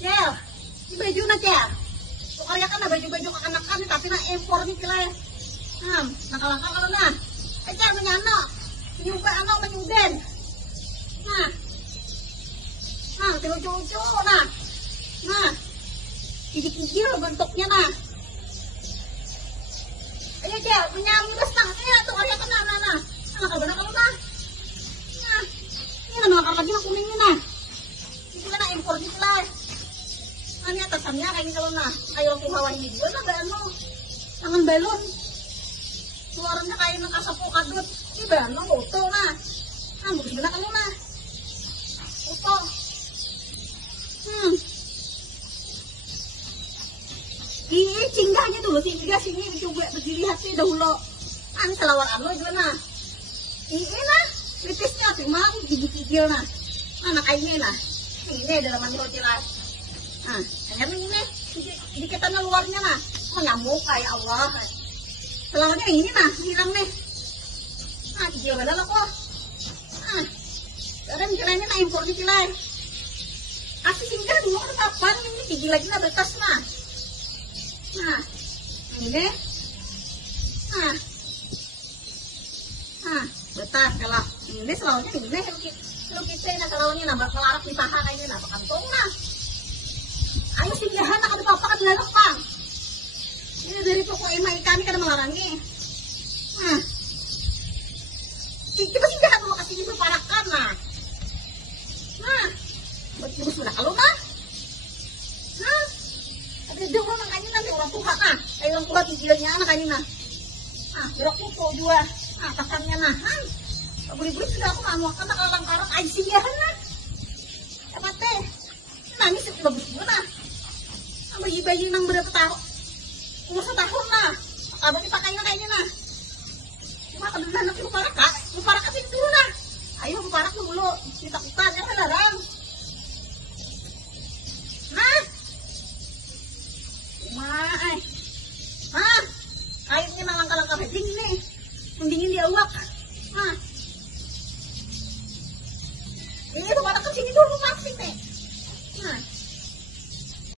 Cel, ini baju na Cel. So karya kan na baju-baju anak kami tapi na impor nih kila ya. Nakal-nakal kalau na. Cel menyano, menyumpah ano menyuden. Lucu-lucu nah. Kikil bentuknya nah. Ayo Cel, menyambi bestangnya tuh karya kan nah. Nakal benar kalau nah. Ini kan nakal lagi na kuningnya nah. Ini kan na impor nih kila ya. Ano atasannya kayak ini kalau nah kayak waktu hawan video nah ba ano tangan balon suaranya kayak nakasapu kadut ini ba ano uto nah bukan benar kalau nah uto ini cinggahnya dulu singgah sini coba dilihat sih dahulu selawar ano juga nah ini nah lipisnya tuh mau gigil nah anak kayaknya nah ini dalam mandi hotelas. Hanya ini dikitan luarnya nah, nyamuk kayak Allah. Selawanya ini nah, hilang nih. Kecil badal aku. Sekarang kiranya nah impor di kilai. Kasih singgah dulu ke kapan ini gigi lagi nah betas nah. Ini. Betas kalau ini selawanya ini lu kita nah selawanya nah melarak di paha kayaknya nah kantong nah. Ayo singgahan nak ada papa kan dilarang Bang. Ini dari toko emai kami kan melarangnya. Kita singgahan mau kasih ibu parakan nah. Buat ibu sudah kalau mah. Ada dong makanya nanti orang tua nah. Ayo orang tua tigilnya anak ini nah. Berok kuku juga. Pasannya nah. Beli-beli sudah aku mau makan kalau langkaran aja singgahan nah. Apa teh? Nangis itu bagus juga nah. Bayi-bayi nang berapa tahun? Umur setahun lah. Abang dipakainya kayaknya nah. Cuma kebetulan nanti buparak kasih dulu nah. Ayo buparak dulu. Kita-kita jangan larang. Kayaknya nang langkah-langkah beding nih. Mendingin dia uak. Ini buparak